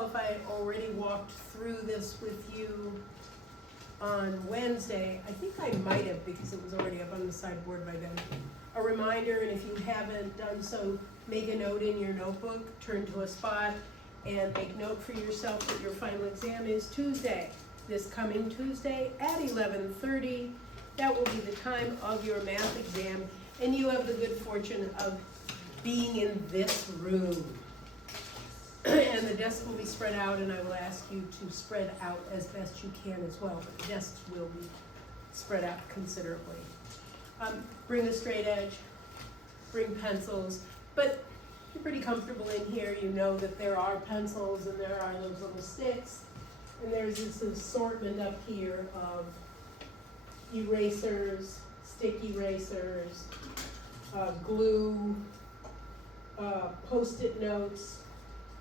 recall if I already walked through this with you on Wednesday. I think I might have, because it was already up on the sideboard by then. A reminder, and if you haven't done so, make a note in your notebook, turn to a spot, and make note for yourself that your final exam is Tuesday, this coming Tuesday at 11:30. That will be the time of your math exam, and you have the good fortune of being in this room. And the desks will be spread out, and I will ask you to spread out as best you can as well, but the desks will be spread out considerably. Bring a straight edge, bring pencils, but you're pretty comfortable in here. You know that there are pencils and there are those little sticks, and there's this assortment up here of erasers, stick erasers, glue, Post-it notes,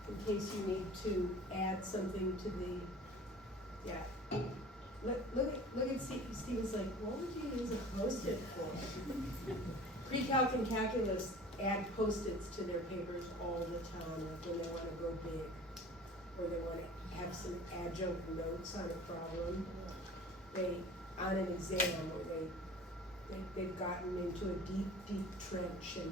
in case you need to add something to the, yeah. Look at Steve. Steven's like, what would you use a Post-it for? Pre-calc and calculus add Post-its to their papers all the time, like when they want to go big, or they want to have some adjunct notes on a problem. On an exam, or they've gotten into a deep trench, and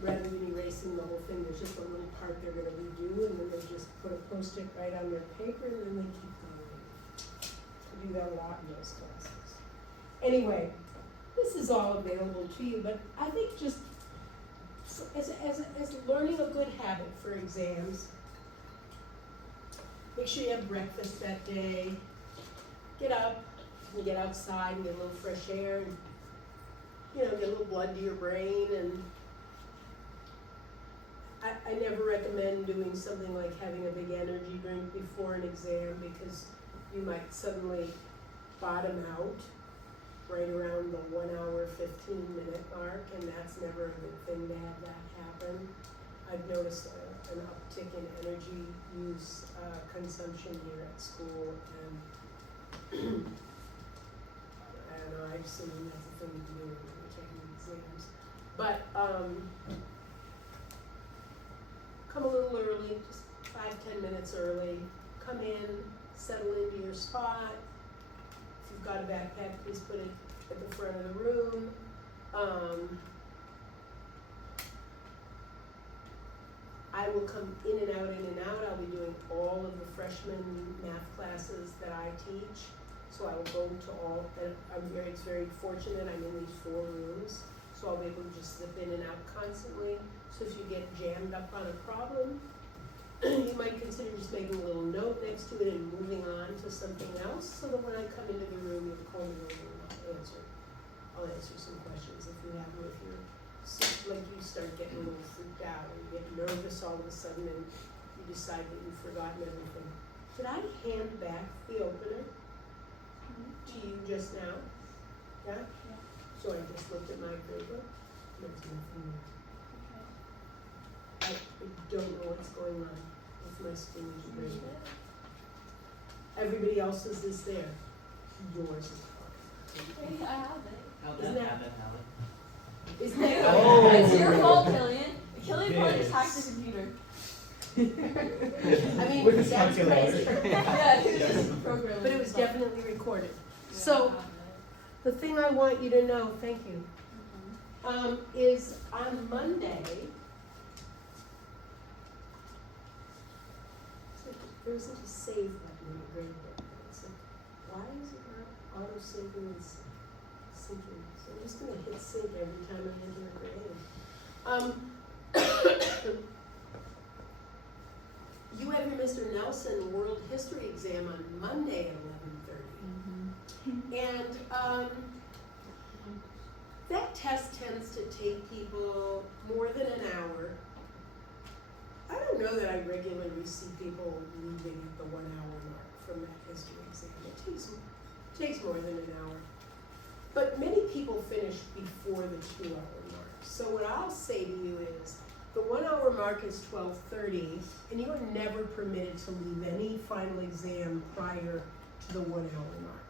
rather than erasing the whole thing, there's just a little part they're going to redo, and then they just put a Post-it right on their paper, and then they keep going. I do that a lot in those classes. Anyway, this is all available to you, but I think just as learning a good habit for exams, make sure you have breakfast that day, get up, and get outside and get a little fresh air, and get a little blood to your brain. And I never recommend doing something like having a big energy drink before an exam, because you might suddenly bottom out right around the 1 hour, 15-minute mark, and that's never a good thing to have that happen. I've noticed an uptick in energy use consumption here at school, and I don't know, I've seen that's a thing to do when you're taking exams. But come a little early, just 5-10 minutes early. Come in, settle into your spot. If you've got a backpack, please put it at the front of the room. I will come in and out, I'll be doing all of the freshman math classes that I teach. So I will go to all, and it's very fortunate, I'm in these 4 rooms, so I'll be able to just zip in and out constantly. So if you get jammed up on a problem, you might consider just making a little note next to it and moving on to something else, so that when I come into the room, you'll call me over and I'll answer some questions if you have them. If you're like you start getting a little freaked out, or you get nervous all of a sudden, and you decide that you've forgotten everything. Did I hand back the opener to you just now? Yeah? So I just looked at my paper. There's nothing there. I don't know what's going on with my Spooner's paper. Everybody else's is there. Yours is gone. I have it. How'd Isn't that that- happen, Hallie? Isn't that Oh. It's your fault, Killian. Killian probably just hacked the computer. I mean, With his that's calculator. crazy. Yeah, he was just programming. But it was stuff. definitely recorded. Yeah, So, I have it. the thing I want you to know, thank you, is on Monday, there was such a save button in the grade book. It's like, why is it not auto-syncing and syncing? So I'm just gonna hit sync every time I enter a grade. You have your Mr. Nelson World History exam on Monday at 11:30. And that test tends to take people more than an hour. I don't know that I regularly see people leaving at the 1 hour mark from that history exam. It takes more than an hour. But many people finish before the 2 hour mark. So what I'll say to you is, the 1 hour mark is 12:30, and you are never permitted to leave any final exam prior to the 1 hour mark.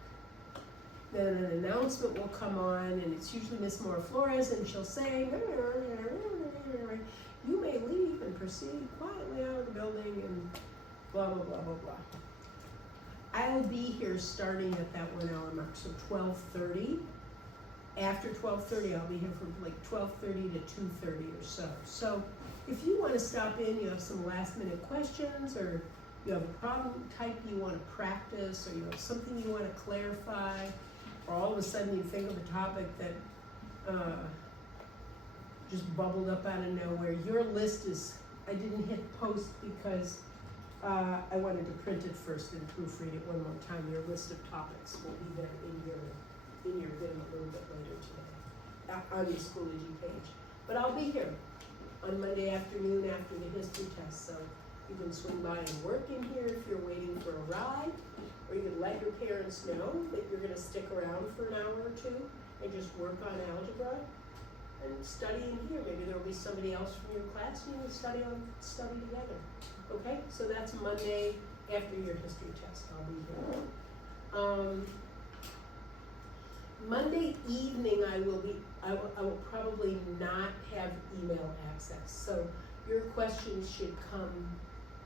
Then an announcement will come on, and it's usually Miss Moore Flores, and she'll say, you may leave and proceed quietly out of the building, and blah, blah, blah, blah, blah. I will be here starting at that 1 hour mark, so 12:30. After 12:30, I'll be here from like 12:30 to 2:30 or so. So if you wanna stop in, you have some last minute questions, or you have a problem type you wanna practice, or you have something you wanna clarify, or all of a sudden you think of a topic that, just bubbled up out of nowhere, your list is, I didn't hit post because I wanted to print it first and proofread it one more time. Your list of topics will be there in your bin a little bit later today, on the Schoology page. But I'll be here on Monday afternoon after the history test, so you can swing by and work in here if you're waiting for a ride, or you can let your parents know that you're gonna stick around for an hour or two and just work on algebra and study in here. Maybe there'll be somebody else from your class and you can study together. Okay, so that's Monday after your history test, I'll be here. Monday evening I will probably not have email access, so your questions should come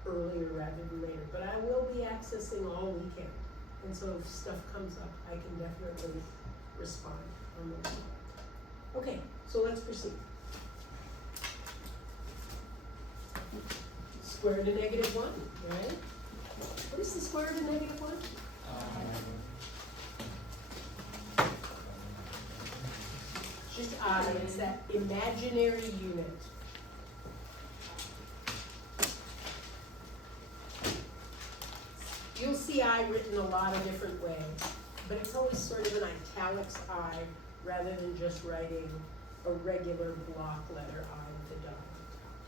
earlier rather than later, but I will be accessing all weekend, and so if stuff comes up, I can definitely respond on those. Okay, so let's proceed. Square root of -1, right? What is the square root of -1? It's just I, it's that imaginary unit. You'll see I written a lot of different ways, but it's always sort of an italics I rather than just writing a regular block letter I with a dot on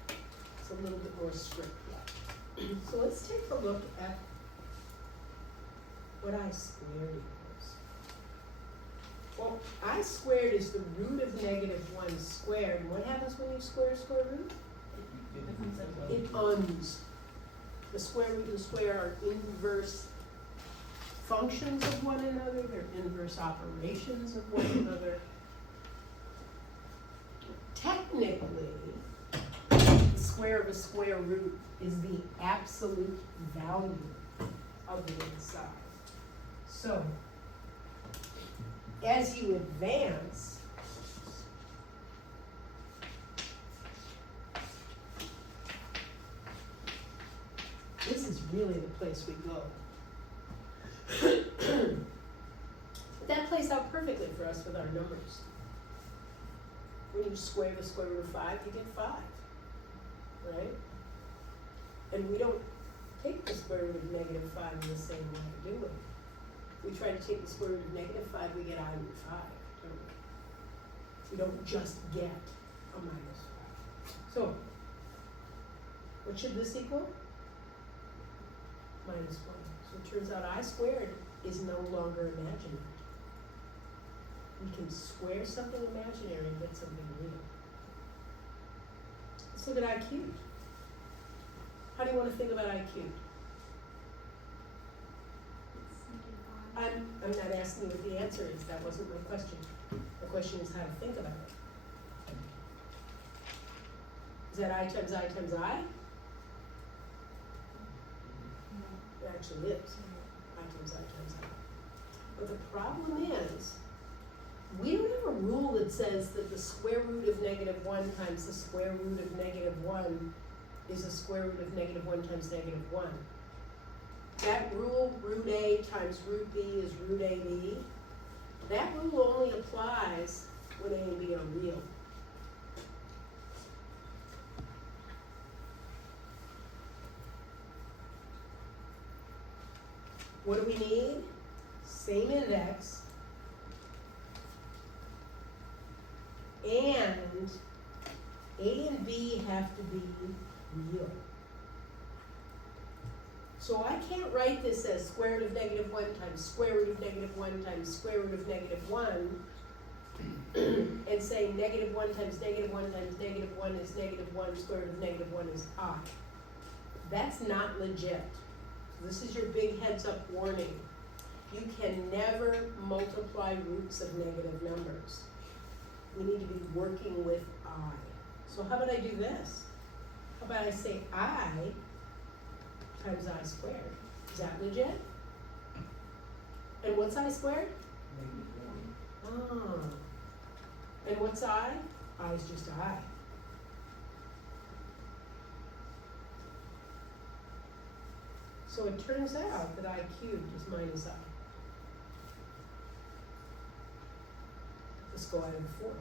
top. It's a little bit more script-like. So let's take a look at what I squared equals. Well, I squared is the root of -1 squared. And what happens when you square square root? It uns. The square root and the square are inverse functions of one another. They're inverse operations of one another. Technically, the square of a square root is the absolute value of the inside. So, as you advance, this is really the place we go. That plays out perfectly for us with our numbers. When you square the square root of 5, you get 5, right? And we don't take the square root of -5 in the same way, do we? We try to take the square root of -5, we get I root 5, don't we? We don't just get a -5. So, what should this equal? -1. So it turns out I squared is no longer imaginary. We can square something imaginary and get something real. Let's look at I cubed. How do you want to think about I cubed? I'm not asking you what the answer is. That wasn't my question. The question is how to think about it. Is that I times I times I? It actually is. I times I times I. But the problem is, we don't have a rule that says that the square root of -1 times the square root of -1 is a square root of -1 times -1. That rule, root A times root B is root AB. That rule only applies when A and B are real. What do we need? Same index. And A and B have to be real. So I can't write this as square root of -1 times square root of -1 times square root of -1 and say -1 times -1 times -1 is -1, square root of -1 is I. That's not legit. This is your big heads up warning. You can never multiply roots of negative numbers. We need to be working with I. So how about I do this? How about I say I times I squared. Is that legit? And what's I squared? Ah. And what's I? I is just I. So it turns out that I cubed is minus I. Let's go out of the fourth.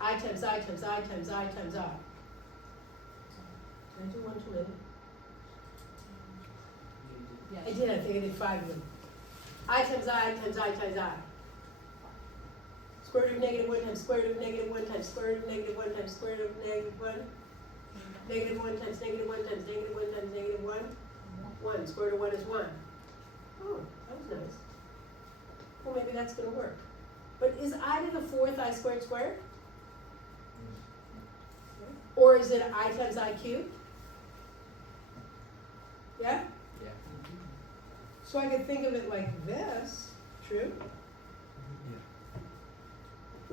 I times I times I times I times I. Did I do one too many? Yes. I did, I think I did 5 of them. I times I times I times I. Square root of negative 1 times square root of negative 1 times square root of negative 1 times square root of negative 1. Negative 1 times negative 1 times negative 1 times negative 1. 1. Square root of 1 is 1. Oh, that was nice. Well, maybe that's going to work. But is I to the fourth I squared squared? Or is it I times I cubed? Yeah? Yeah. So I could think of it like this, true?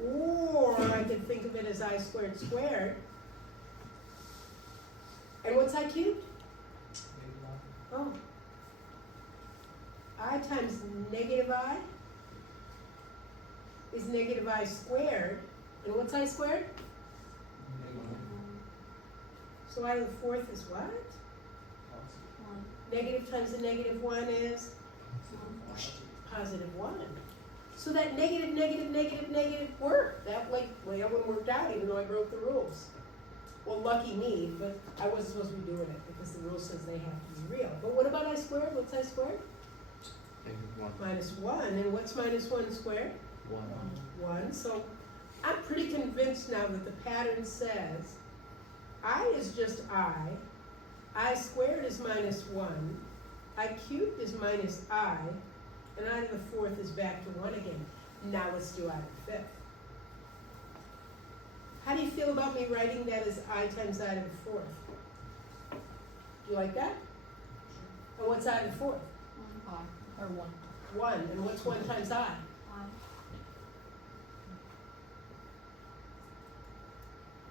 Or I could think of it as I squared squared. And what's I cubed? Oh. I times negative I is negative I squared. And what's I squared? So I to the fourth is what? 1. Negative times the negative 1 is positive 1. So that negative, negative, negative, negative worked. That way that one worked out even though I broke the rules. Well, lucky me, but I wasn't supposed to be doing it because the rule says they have to be real. But what about I squared? What's I squared? Minus 1. And what's minus 1 squared? 1. So I'm pretty convinced now that the pattern says I is just I squared is minus 1, I cubed is minus I, and I to the fourth is back to 1 again. Now let's do I to the fifth. How do you feel about me writing that as I times I to the fourth? Do you like that? And what's I to the fourth? 1. Or 1. 1. And what's 1 times I?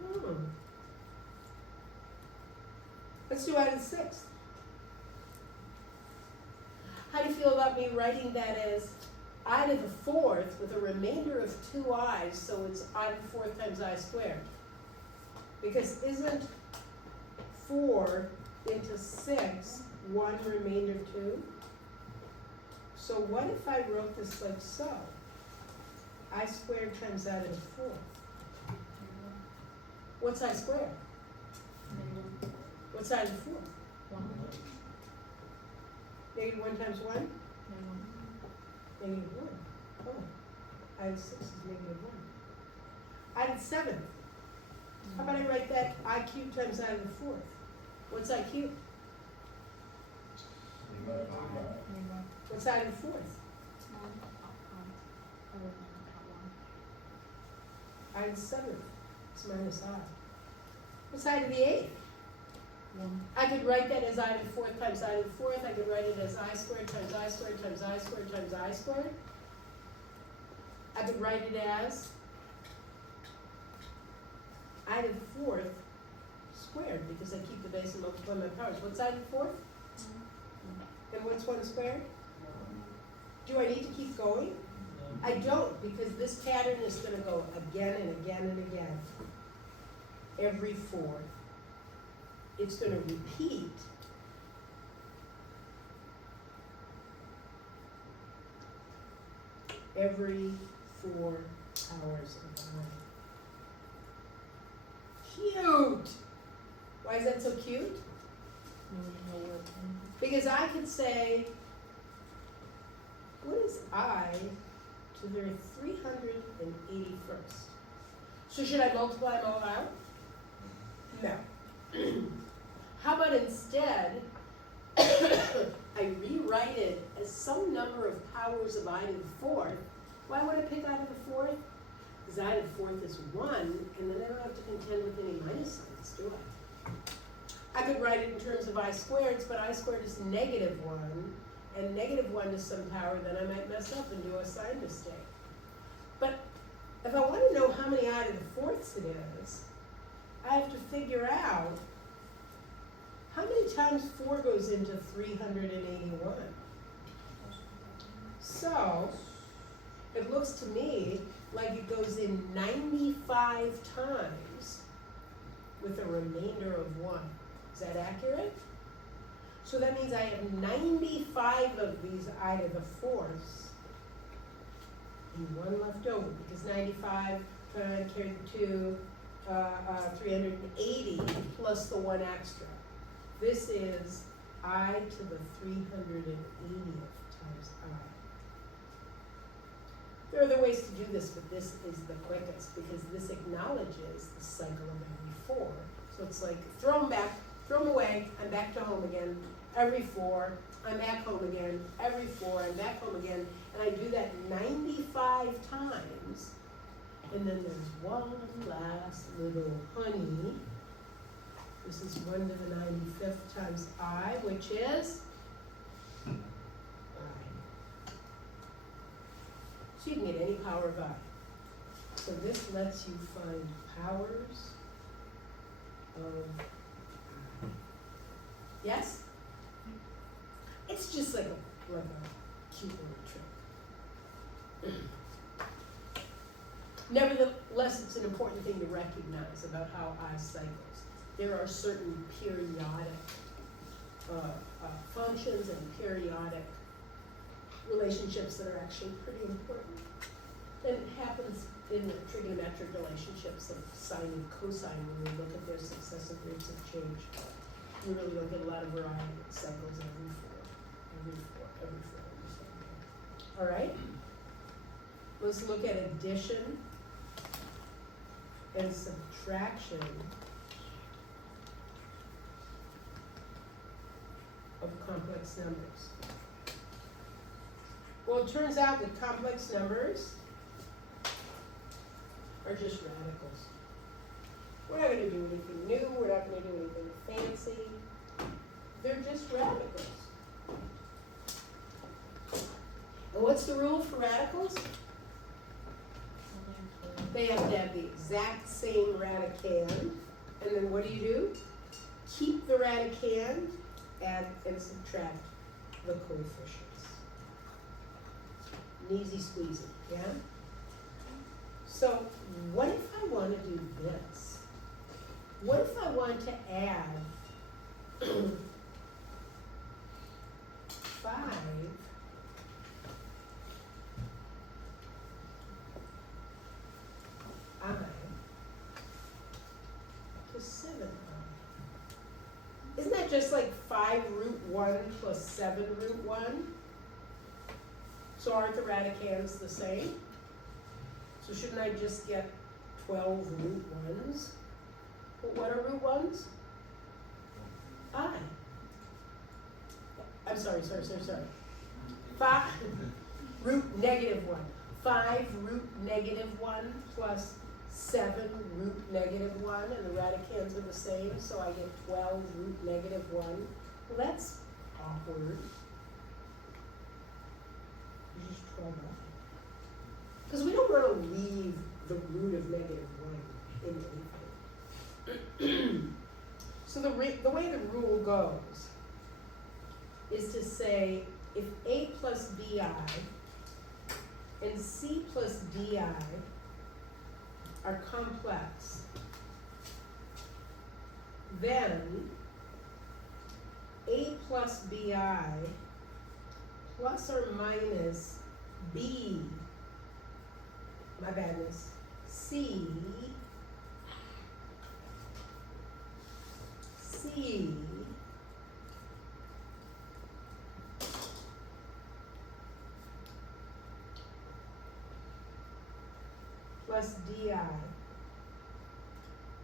Hmm. Let's do I to the sixth. How do you feel about me writing that as I to the fourth with a remainder of 2 i's, so it's I to the fourth times I squared? Because isn't 4 into 6 1 remainder of 2? So what if I wrote this like so? I squared times I to the fourth. What's I squared? What's I to the fourth? 1. Negative 1 times 1? Negative 1. Oh, I to the 6 is negative 1. I to the 7th. How about I write that I cubed times I to the fourth? What's I cubed? What's I to the fourth? I to the 7th. It's minus I. What's I to the 8th? 1. I could write that as I to the fourth times I to the fourth. I could write it as I squared times I squared times I squared times I squared. I could write it as I to the fourth squared because I keep the base and multiply my powers. What's I to the fourth? And what's 1 squared? Do I need to keep going? I don't, because this pattern is going to go again and again and again. Every 4. It's going to repeat every 4 hours of the night. Cute! Why is that so cute? Because I could say, what is I to the 381st? So should I multiply them all out? No. How about instead, I rewrite it as some number of powers of I to the fourth. Why would I pick I to the fourth? Because I to the fourth is 1, and then I don't have to contend with any minus signs, do I? I could write it in terms of I squareds, but I squared is negative 1, and negative 1 to some power, then I might mess up and do a sign mistake. But if I want to know how many I to the fourths it is, I have to figure out How many times 4 goes into 381? So, it looks to me like it goes in 95 times with a remainder of 1. Is that accurate? So that means I have 95 of these I to the 4th and 1 left over, because 95 carry the 2, 380 plus the 1 extra. This is I to the 380th times I. There are other ways to do this, but this is the quickest because this acknowledges the cycle of every 4. So it's like throw them back, throw them away, I'm back to home again. Every 4, I'm back home again. Every 4, I'm back home again. And I do that 95 times. And then there's one last little honey. This is 1 to the 95th times I, which is I. So you can get any power of I. So this lets you find powers of I. Yes? It's just like a cute little trick. Nevertheless, it's an important thing to recognize about how I cycles. There are certain periodic functions and periodic relationships that are actually pretty important. And it happens in the trigonometric relationships of sine and cosine when we look at their successive rates of change. We really don't get a lot of variety. It cycles every 4. All right? Let's look at addition and subtraction of complex numbers. Well, it turns out that complex numbers are just radicals. We're not going to do anything new. We're not going to do anything fancy. They're just radicals. And what's the rule for radicals? They have to have the exact same radicand. And then what do? Keep the radicand, add and subtract the coefficients. An easy squeezy, yeah? So what if I want to do this? What if I want to add 5 I to 7I? Isn't that just like 5 root 1 plus 7 root 1? So aren't the radicands the same? So shouldn't I just get 12 root 1s? But what are root 1s? I. I'm sorry. 5 root negative 1. 5 root negative 1 plus 7 root negative 1, and the radicands are the same, so I get 12 root negative 1. Well, that's awkward. Just 12 off. Because we don't want to leave the root of negative 1 in anything. So the way the rule goes is to say if A plus BI and C plus DI are complex, then A plus BI plus or minus B, my badness, C plus DI.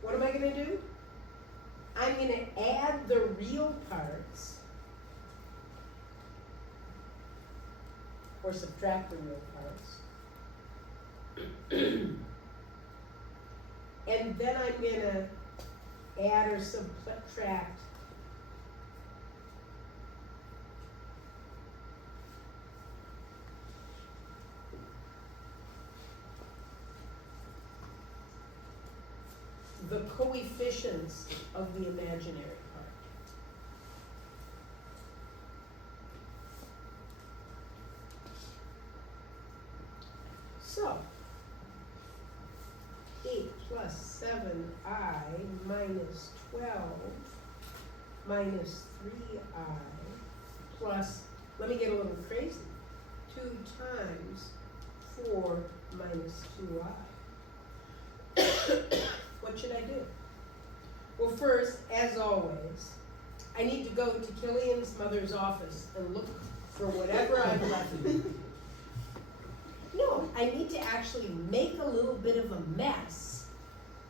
What am I going to do? I'm going to add the real parts or subtract the real parts. And then I'm going to add or subtract the coefficients of the imaginary part. So, 8 plus 7i minus 12 minus 3i plus, let me get a little crazy, 2 times 4 minus 2i. What should I do? Well, first, as always, I need to go to Killian's mother's office and look for whatever I've left. No, I need to actually make a little bit of a mess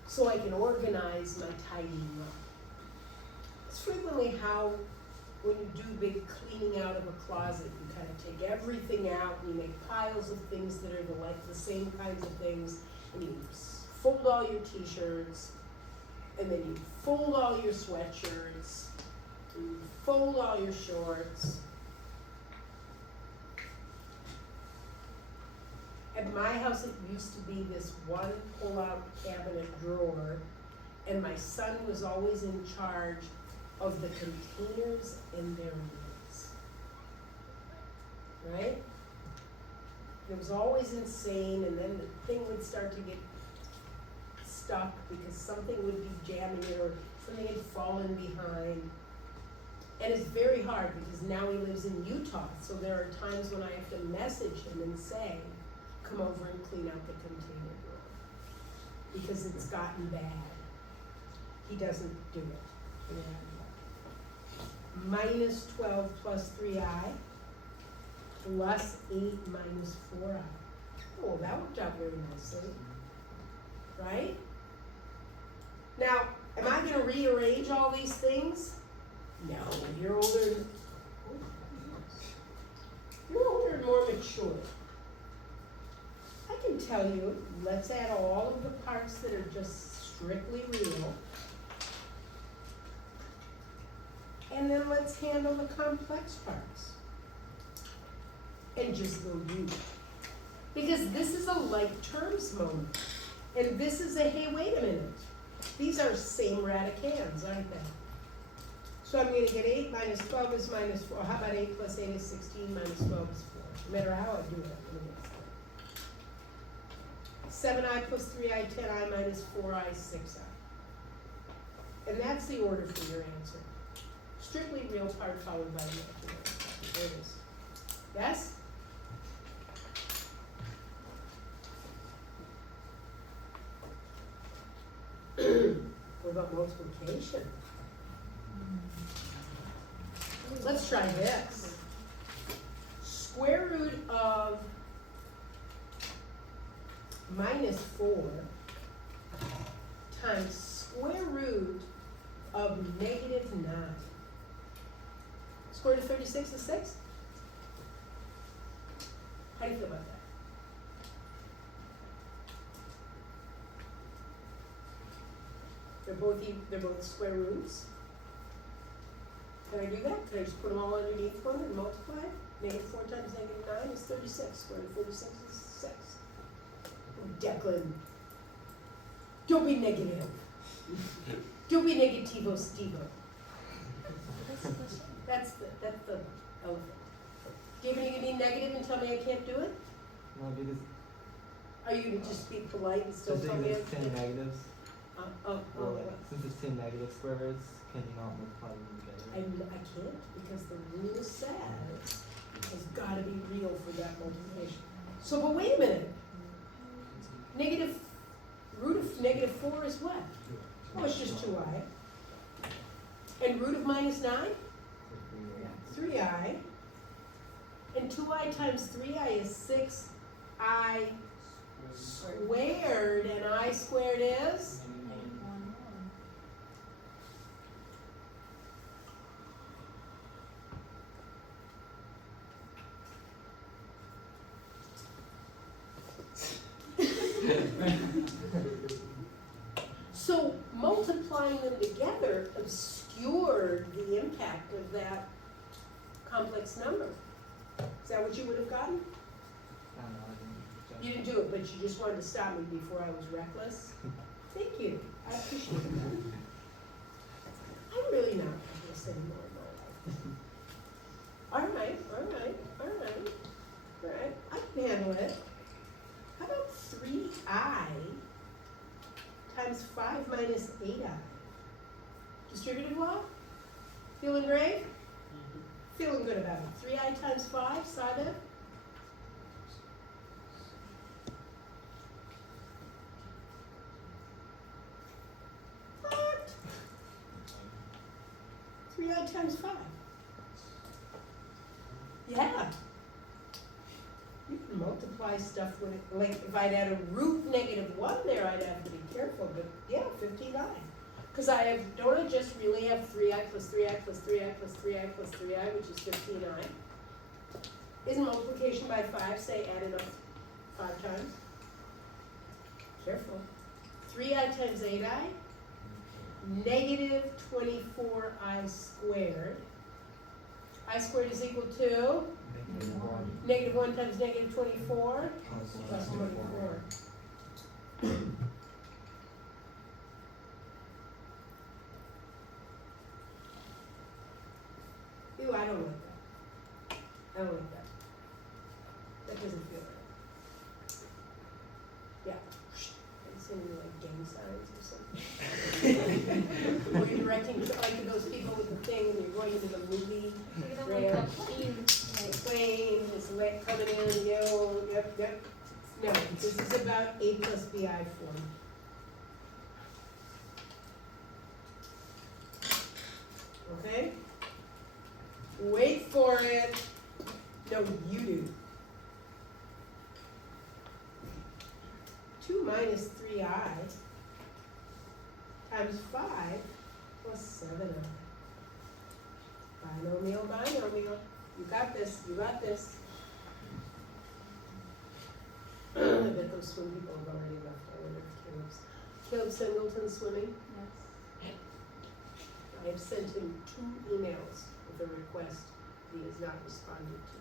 so I can organize my tidying up. It's frequently how, when you do big cleaning out of a closet, you kind of take everything out and you make piles of things that are the same kinds of things, and you fold all your t-shirts, and then you fold all your sweatshirts, and you fold all your shorts. At my house, it used to be this one pull-out cabinet drawer, and my son was always in charge of the containers and their lids. Right? It was always insane, and then the thing would start to get stuck because something would be jamming it or something had fallen behind. And it's very hard because now he lives in Utah, so there are times when I have to message him and say, come over and clean out the container drawer because it's gotten bad. He doesn't do it. Minus 12 plus 3i plus 8 minus 4i. Oh, that worked out very nicely, right? Now, am I going to rearrange all these things? No, you're older. You're older and more mature. I can tell you, let's add all of the parts that are just strictly real. And then let's handle the complex parts. And just go do it. Because this is a like terms moment. And this is a, hey, wait a minute. These are same radicans, aren't they? So I'm going to get 8 minus 12 is minus 4. How about 8 plus 8 is 16 minus 12 is 4? No matter how I do it, I'm going to get 7i plus 3i, 10i minus 4i, 6i. And that's the order for your answer. Strictly real part followed by imaginary. There it is. Yes? What about multiplication? Let's try this. Square root of minus 4 times square root of negative 9. Square root of 36 is 6? How do you feel about that? They're both square roots. Can I do that? Can I just put them all underneath one and multiply it? Negative 4 times negative 9 is 36. Square root of 36 is 6. Oh, Declan, don't be negative. Don't be negativo, Stevo. That's the elephant. David, are you gonna be negative and tell me I can't do it? No, because Are you gonna just be polite and still tell me I it's 10 can't? negatives. Well, What? since it's 10 negative square roots, can you not multiply them together? I can't because the rule says it's gotta be real for that multiplication. So, but wait a minute. Root of negative 4 is what? Oh, it's just 2i. And root of minus 9? 3i. And 2i times 3i is 6i squared, and I squared is? So multiplying them together obscured the impact of that complex number. Is that what you would have gotten? I don't know, I didn't You didn't do it, but you just wanted to stop me before I was reckless. Thank you. I appreciate that. I'm really not reckless anymore in my life. All right. I can handle it. How about minus 8i. Distributed law? Feeling great? Feeling good about it. 3i times 5, Sada? What? 3i times 5. Yeah. You can multiply stuff with it, like if I'd had a root -1 there, I'd have to be careful, but yeah, 15i. Cause I have, don't I just really have 3i plus 3i plus 3i plus 3i plus 3i, which is 15i? Isn't multiplication by 5, say, added up 5 times? Careful. 3i times 8i, negative 24i squared. I squared is equal to negative 1 times negative 24 plus 24. Ew, I don't like that. I don't like that. That doesn't feel right. Yeah. It's in like gang signs or something. Or you're directing like those people with the thing and you're going into the movie. Like a plane. The plane is lit coming in, yep. No, this is about A plus BI form. Okay? Wait for it. No, you do. 2 minus 3i times 5 plus 7i. Binomial. You got this, I bet those swim people have already left. I wonder if Caleb Singleton swimming. Yes. I have sent him 2 emails with a request he has not responded to.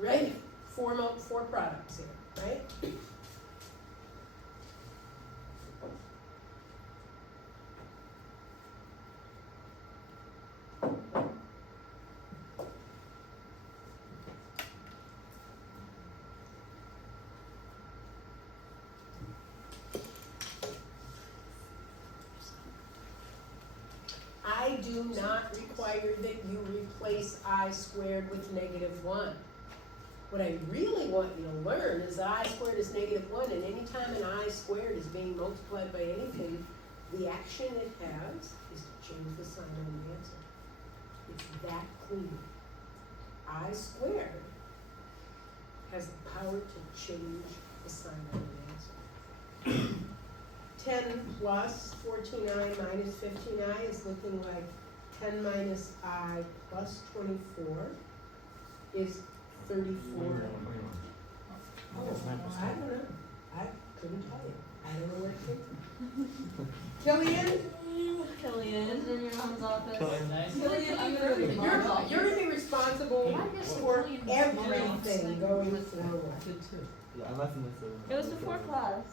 Right? 4 products here, right? I do not require that you replace I squared with -1. What I really want you to learn is that I squared is -1, and anytime an I squared is being multiplied by anything, the action it has is to change the sign on the answer. It's that clean. I squared has the power to change the sign on the answer. 10 plus 14i minus 15i is looking like 10 minus I plus 24 is 34. Oh, I don't know. I couldn't tell you. I don't know where it came from. Killian? Killian is in your mom's office. Killian. Killian, I'm gonna go to your mom's office. You're gonna be responsible for everything going forward. Yeah, I must have missed It was before class.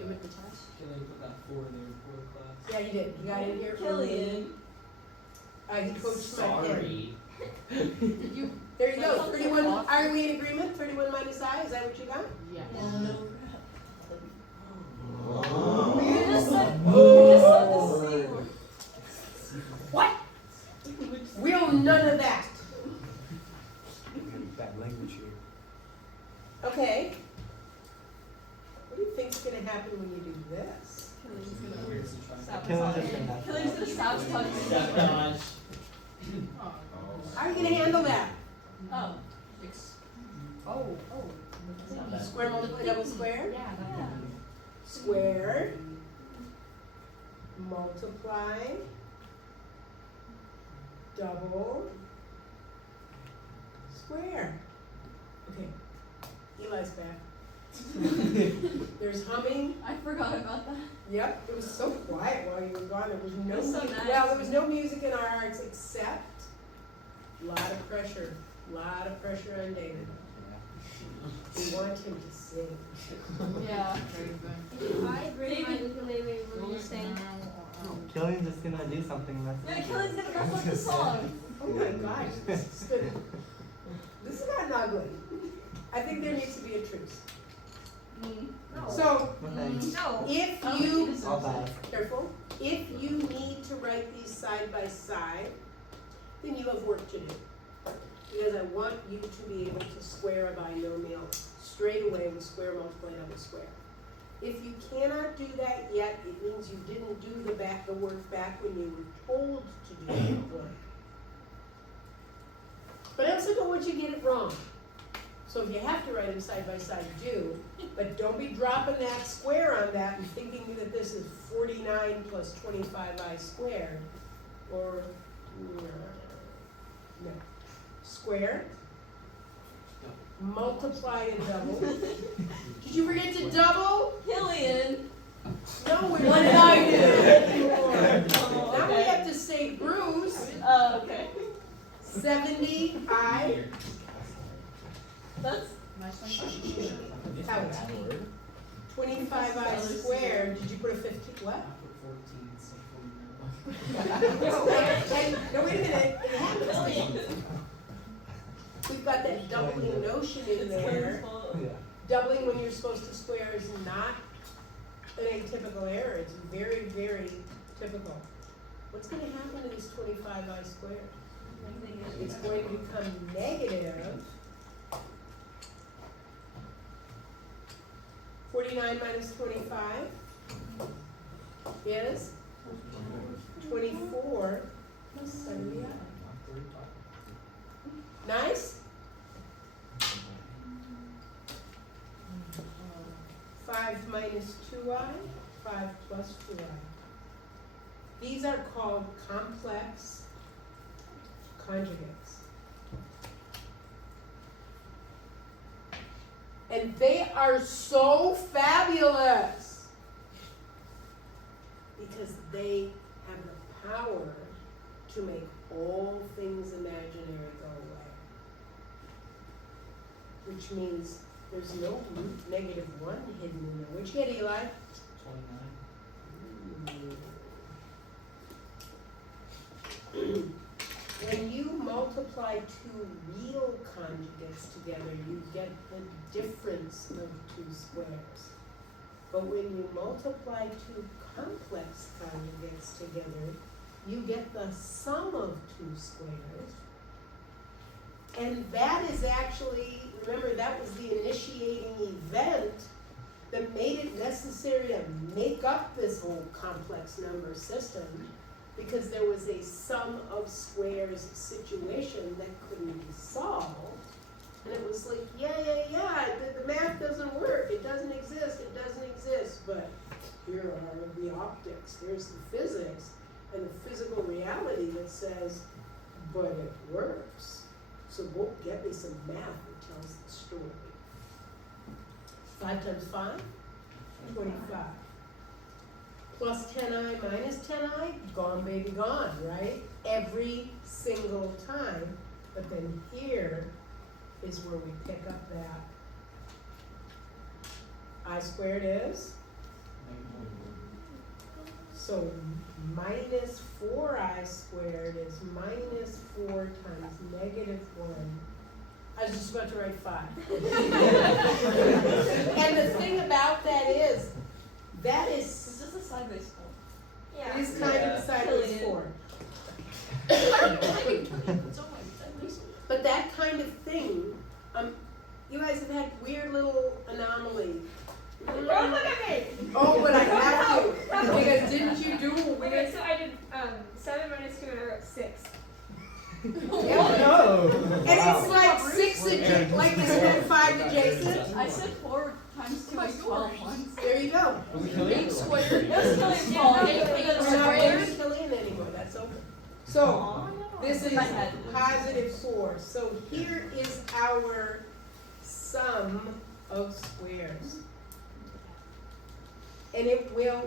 With the test? Killian put that 4 in there before class. Yeah, you did. You got in here early. Killian. He coached my head. Sorry. Did you? There you go. 31. Are we in agreement? 31 minus I. Is that what you got? Yeah. You just said the C word. What? We'll none of that. Bad language here. Okay. What do you think's gonna happen when you do this? Killian's gonna Stop sabotage. Killian's gonna sabotage. dodge. How are you gonna handle that? Oh. Oh. It's not bad. Square multiply double square? Yeah. Square. Multiply. Double. Square. Okay. Eli's back. There's humming. I forgot about that. Yep, it was so quiet while you were gone. There was no It was so music. nice. Well, there was no music in our arts except a lot of pressure on David. We want him to sing. Yeah. I bring my ukulele, will you sing? Killian's just gonna do something that's Yeah, Killian's gonna mess up the song. Oh my gosh, this is gonna gotten ugly. I think there needs to be a truce. No. So, Okay. No. if Oh, you, it is. All bad. careful, if you need to write these side by side, then you have work to do. Because I want you to be able to square a binomial straight away with square multiply double square. If you cannot do that yet, it means you didn't do the work back when you were told to do the work. But I also don't want you to get it wrong. So if you have to write them side by side, do, but don't be dropping that square on that and thinking that this is 49 plus 25i squared, or, no. Square, multiply and double. Did you forget to double? Killian. No, we're What not did I do? doing it anymore. Oh, Now we okay. have to say Bruce, Oh, okay. 70i, That's out. 25i squared, did you put a 15, what? I put 14, so 49. No, wait a minute, it happens. We've got that doubling notion in there. Yeah. Doubling when you're supposed to square is not an atypical error, it's very, very typical. What's gonna happen to this 25i squared? It's going to become negative 49 minus 25 is 24 plus 70i. Nice? 5 minus 2i, 5 plus 2i. These are called complex conjugates. And they are so fabulous because they have the power to make all things imaginary go away. Which means there's no root negative 1 hidden in there. What'd you get, Eli? 29. When you multiply two real conjugates together, you get the difference of two squares. But when you multiply two complex conjugates together, you get the sum of two squares. And that is actually, remember, that was the initiating event that made it necessary to make up this whole complex number system, because there was a sum of squares situation that couldn't be solved. And it was like, yeah, the math doesn't work, it doesn't exist, but here are the optics, here's the physics, and the physical reality that says, but it works. So go get me some math that tells the story. 5 times 5? 25. Plus 10i minus 10i, gone baby gone, right? Every single time. But then here is where we pick up that I squared is, so minus 4i squared is minus 4 times negative 1. I was just about to write 5. And the thing about that is It's just a sideways form. Yeah. it is kind of a sideways Killian. form. But that kind of thing, you guys have had weird little anomalies. Don't look at me! Oh, but I have to, because didn't you do a Okay, weird? so I did 7 minus 2 and I wrote 6. Yeah. No. And it's like 6 adjacent, like isn't that 5 adjacent? I said 4 times 2 is 12 once. There you go. Was it Killian? It was Killian's Yeah, fault. no, It but- was We're not squares. wearing Killian anymore, that's over. So, this is My head. positive 4. So here is our sum of squares. And it will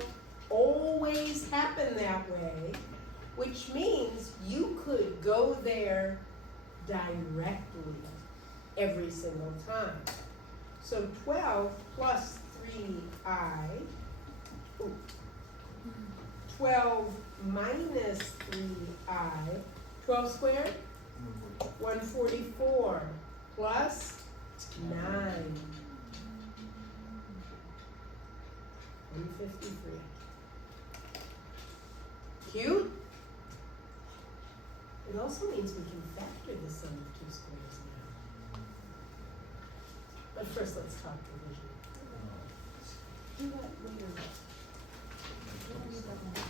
always happen that way, which means you could go there directly every single time. So 12 plus 3i, 12 minus 3i, 12 squared, 144. plus 9. 153. Cute? It also means we can factor the sum of two squares now. But first, let's talk division. Do that later. We don't need that now.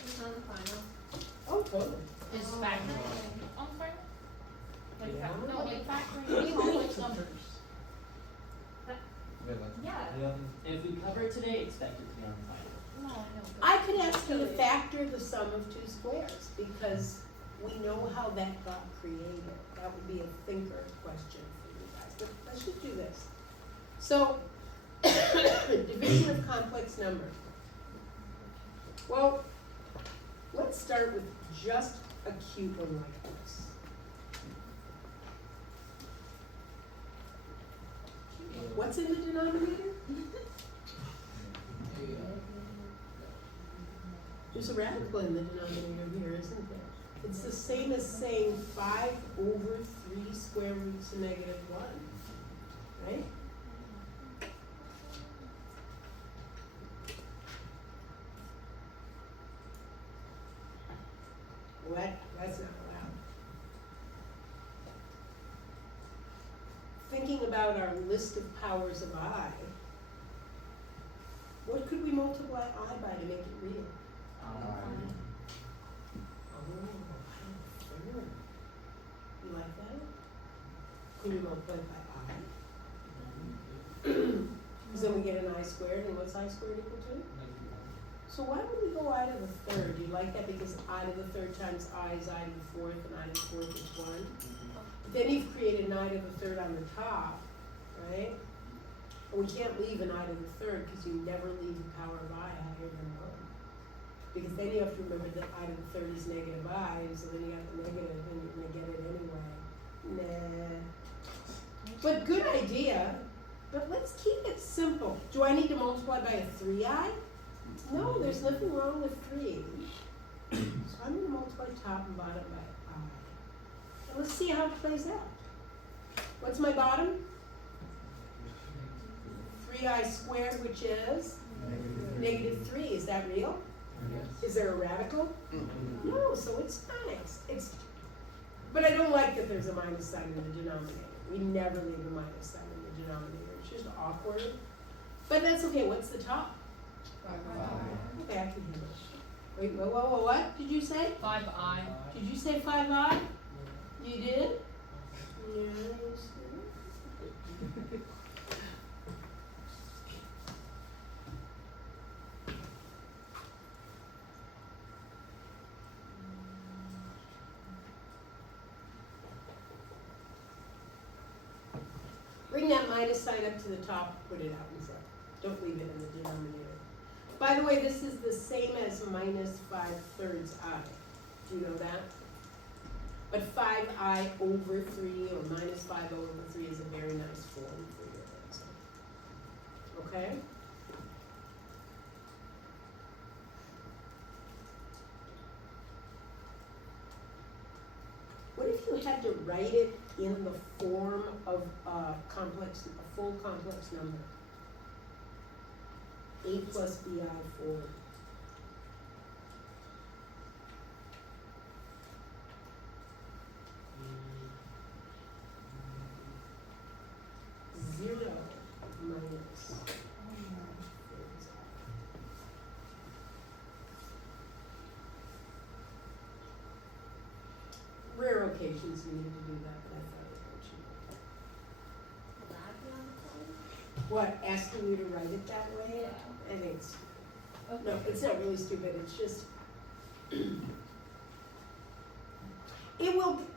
It's not the final. Oh, totally. Is factoring on final? Like, Yeah. no, like factoring complex numbers. Yeah. If we cover it today, expect it to be on the final. No, I know. I could ask you to factor the sum of two squares because we know how that got created. That would be a thinker question for you guys, but let's just do this. So, division of complex number. Well, let's start with just a cute one like this. What's in the denominator? There's a radical in the denominator here, isn't there? It's the same as saying 5 over 3 square roots of negative 1, right? What? That's not allowed. Thinking about our list of powers of I, what could we multiply I by to make it real? Oh, third. You like that? Could we multiply by I? Because then we get an I squared, and what's I squared equal to? So why would we go I to the third? You like that because I to the third times I is I to the fourth, and I to the fourth is 1. But then you've created an I to the third on the top, right? And we can't leave an I to the third because you never leave the power of I higher than 1. Because then you have to remember that I to the third is negative I, and so then you got the negative, and you're going to get it anyway. Nah. But good idea. But let's keep it simple. Do I need to multiply by a 3i? No, there's nothing wrong with 3. So I'm going to multiply top and bottom by I. And let's see how it plays out. What's my bottom? 3i squared, which is? Negative 3. Is that real? Is there a radical? No, so it's nice. But I don't like that there's a minus sign in the denominator. We never leave a minus sign in the denominator. It's just awkward. But that's okay. What's the top? 5. Okay, I can handle it. Wait, whoa, what did you say? 5i. Did you say 5i? You did? Yes. Bring that minus sign up to the top, put it out in front. Don't leave it in the denominator. By the way, this is the same as minus 5/3 I. Do you know that? But 5i over 3 or minus 5 over 3 is a very nice form for your answer. Okay? What if you had to write it in the form of a full complex number? A plus bi 4. Zero minus. Rare occasions you need to do that, but I thought I'd mention it. What, asking you to write it that way? I think it's, no, it's not really stupid, it's just,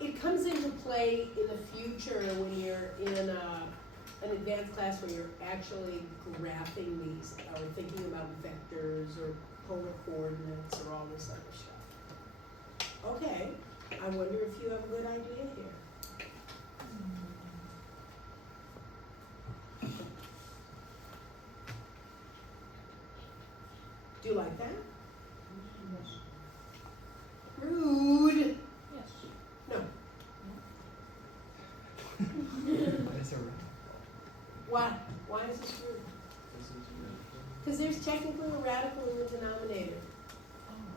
it comes into play in the future when you're in an advanced class where you're actually graphing these, or thinking about vectors, or polar coordinates, or all this other stuff. Okay, I wonder if you have a good idea here. Do you like that? Rude. Yes. No. Why? Why is this weird? Because there's technically a radical in the denominator.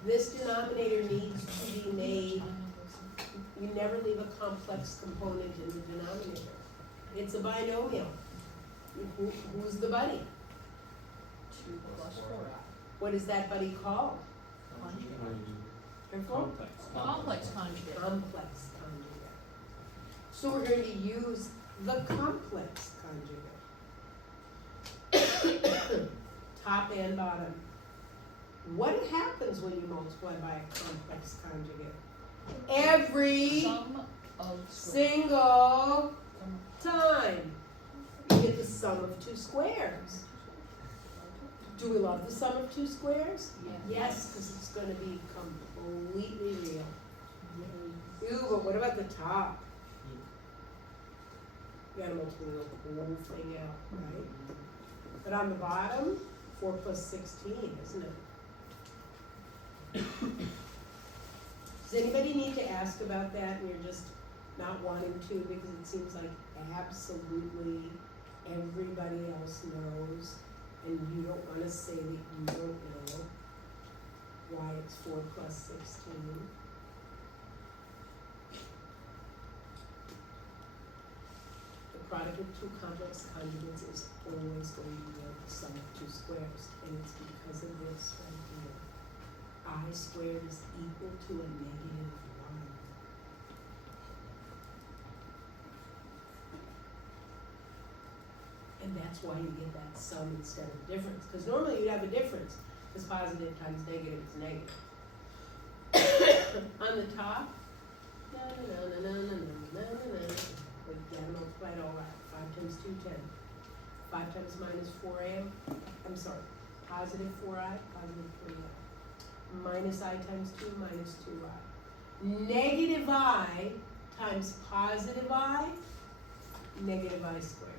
This denominator needs to be made, you never leave a complex component in the denominator. It's a binomial. Who's the buddy? 2 plus 4i. What is that buddy called? Careful? Complex conjugate. Complex conjugate. So we're going to use the complex conjugate. Top and bottom. What happens when you multiply by a complex conjugate? Every Sum of squares. single time you get the sum of two squares. Do we love the sum of two squares? Yes, because it's going to be completely real. Ooh, but what about the top? You gotta multiply the whole thing out, right? But on the bottom, 4 plus 16, isn't it? Does anybody need to ask about that and you're just not wanting to because it seems like absolutely everybody else knows and you don't want to say that you don't know why it's 4 plus 16? The product of two complex conjugates is always going to yield the sum of two squares, and it's because of this right here. I squared is equal to a negative 1. And that's why you get that sum instead of difference, because normally you'd have a difference, because positive times negative is negative. On the top, we gotta multiply it all out. 5 times 2, 10. 5 times minus 4a, I'm sorry, positive 4i, positive 3i. Minus I times 2, minus 2i. Negative I times positive I, negative I squared.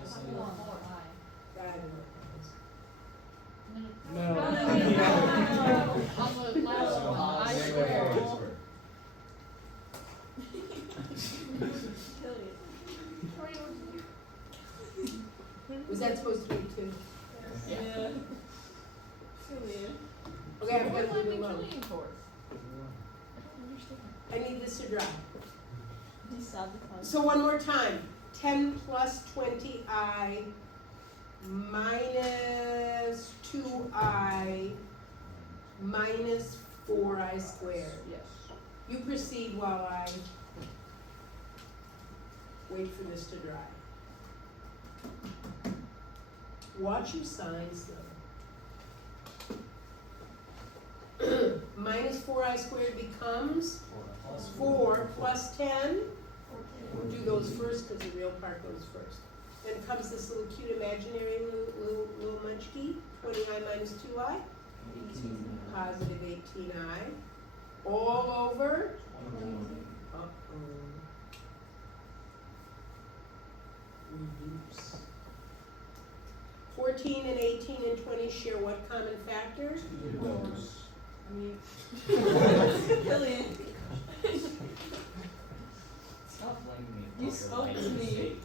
I don't know what that is. On the last one, I squared. Was that supposed to be 2? Yeah. Okay, I'm What gonna am I leave it alone. killing for? I need this to dry. Decide the So one more time, 10 plus 20i minus 2i minus 4i squared. Yes. You proceed while I wait for this to dry. Watch your signs though. Minus 4i squared becomes 4 plus 10. We'll do those first because the real part goes first. Then comes this little cute imaginary little munchkie, 20i minus 2i, positive 18i, all over. Reduce. 14 and 18 and 20 share what common factor? Killian. Stop blaming me. You spoke to me.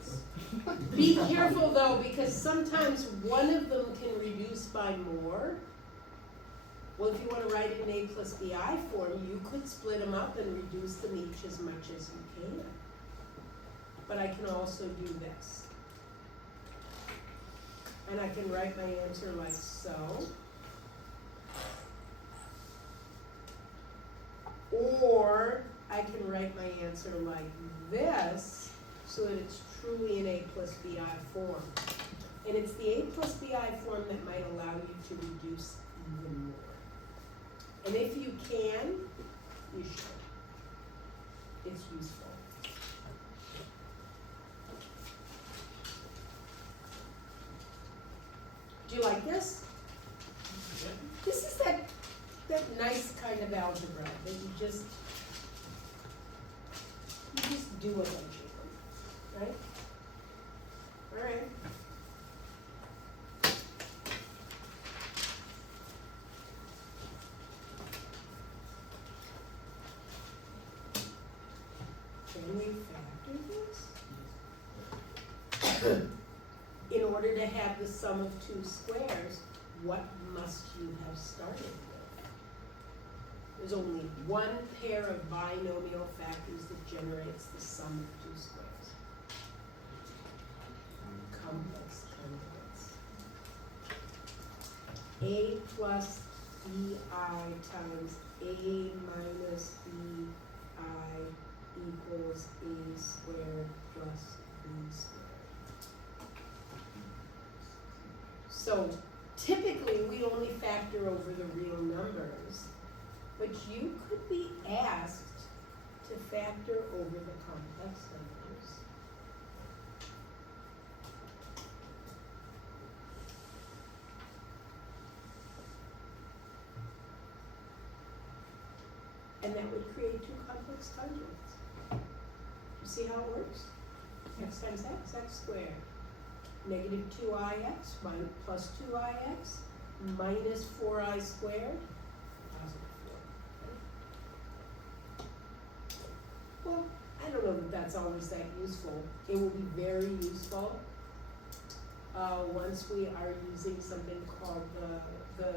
Be careful though, because sometimes one of them can reduce by more. Well, if you want to write it in A plus BI form, you could split them up and reduce them each as much as you can. But I can also do this. And I can write my answer like so. Or I can write my answer like this, so that it's truly in A plus BI form. And it's the A plus BI form that might allow you to reduce even more. And if you can, you should. It's useful. Do you like this? This is that nice kind of algebra that you just do a bunch of them, right? All right. can we factor this? In order to have the sum of two squares, what must you have started with? There's only one pair of binomial factors that generates the sum of two squares. Complex conjugates. A plus BI times A minus BI equals A squared plus B squared. So typically, we only factor over the real numbers, but you could be asked to factor over the complex numbers. And that would create two complex conjugates. You see how it works? X times x squared. Negative 2ix plus 2ix minus 4i squared, positive 4. Well, I don't know that that's always that useful. It will be very useful once we are using something called the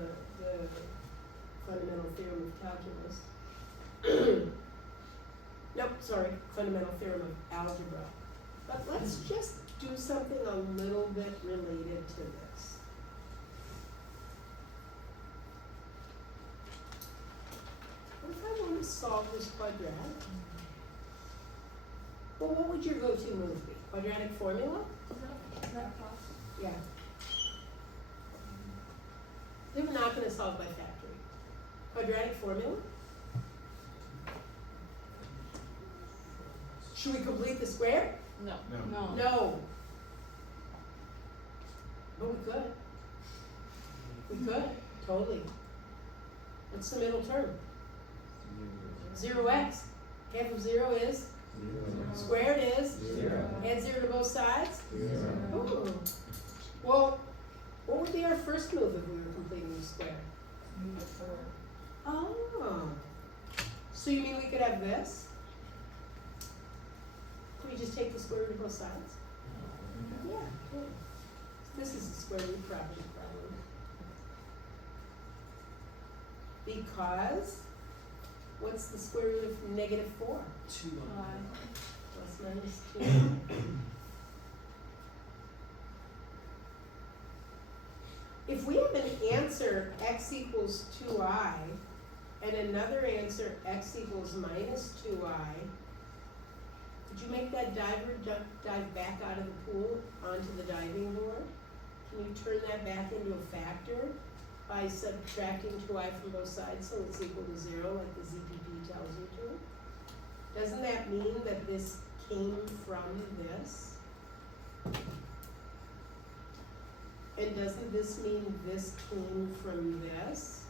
fundamental theorem of calculus. Nope, sorry, fundamental theorem of algebra. But let's just do something a little bit related to this. What if I want to solve this quadratic? Well, what would your go-to move be? Quadratic formula? Is that possible? Yeah. They're not going to solve by factoring. Quadratic formula? Should we complete the square? No. No. No. But we could. We could, totally. What's the middle term? 0x. Half of 0 is? Squared is? 0. Add 0 to both sides? 0. Ooh. Well, what would be our first move if we were completing the square? Oh. So you mean we could have this? Can we just take the square root of both sides? Yeah, cool. This is the square root property problem. Because, what's the square root of negative 4? 2 Plus minus 2. If we have an answer x equals 2i, and another answer x equals minus 2i, could you make that diver dive back out of the pool onto the diving board? Can you turn that back into a factor by subtracting 2i from both sides so it's equal to 0 like the ZPP tells you to? Doesn't that mean that this came from this? And doesn't this mean this came from this?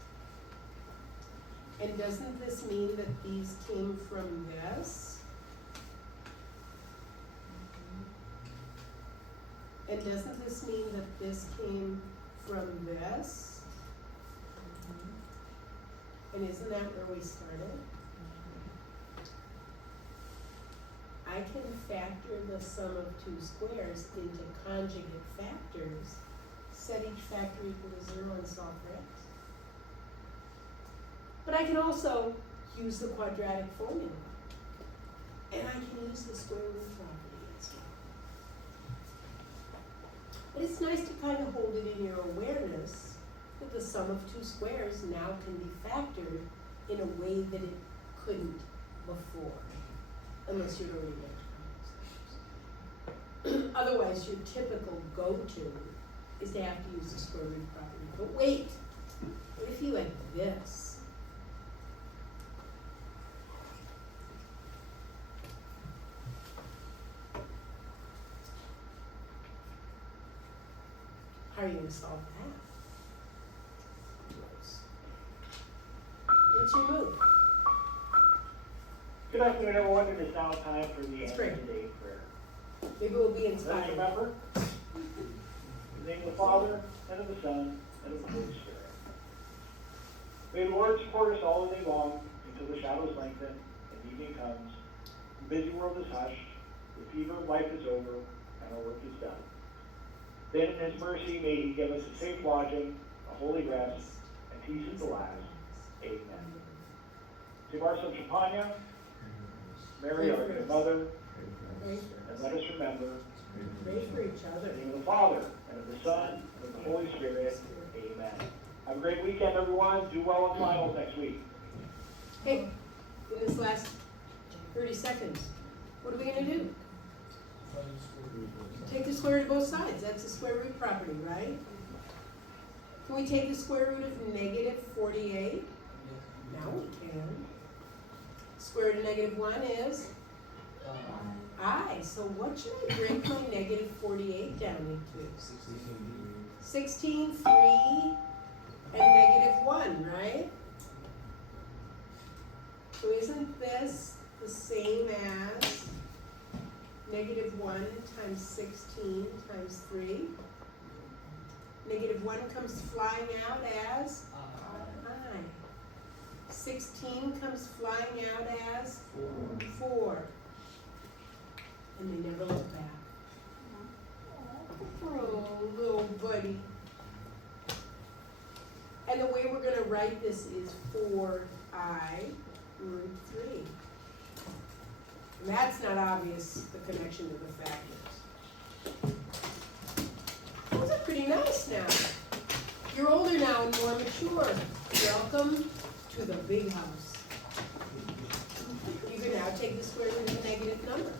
And doesn't this mean that these came from this? And doesn't this mean that this came from this? And isn't that where we started? I can factor the sum of two squares into conjugate factors, set each factor equal to 0 and solve for x. But I can also use the quadratic formula. And I can use the square root property as well. But it's nice to kind of hold it in your awareness that the sum of two squares now can be factored in a way that it couldn't before, unless you'd already done it. Otherwise, your typical go-to is to have to use the square root property. But wait, what if you had this? How are you going to solve that? What's your move? Good afternoon, everyone. It is now time for the It's end of great. the day prayer. Maybe we'll be Let's inspired. remember, in the name of the Father, and of the Son, and of the Holy Spirit. May the Lord support us all day long until the shadows lengthen and evening comes. The busy world is hushed, the fever of life is over, and our work is done. Then in his mercy may he give us a safe lodging, a holy rest, and peace at the last. Amen. To Marcel Champagne, Mary, our good mother, Pray and let us remember, for each in other. the name of the Father, and of the Son, and of the Holy Spirit. Amen. Have a great weekend, everyone. Do well in finals next week. Hey, in this last 30 seconds, what are we gonna do? Take the square root of both sides. That's a square root property, right? Can we take the square root of negative 48? Now we can. Square root of negative 1 is I. So what should I break my negative 48 down into? 16, 3, and negative 1, right? So isn't this the same as negative 1 times 16 times 3? Negative 1 comes flying out as I. 16 comes flying out as 4. And they never look back. Oh, little buddy. And the way we're gonna write this is 4I root 3. And that's not obvious, the connection to the factors. Those are pretty nice now. You're older now and more mature. Welcome to the big house. You can now take the square root of a negative number.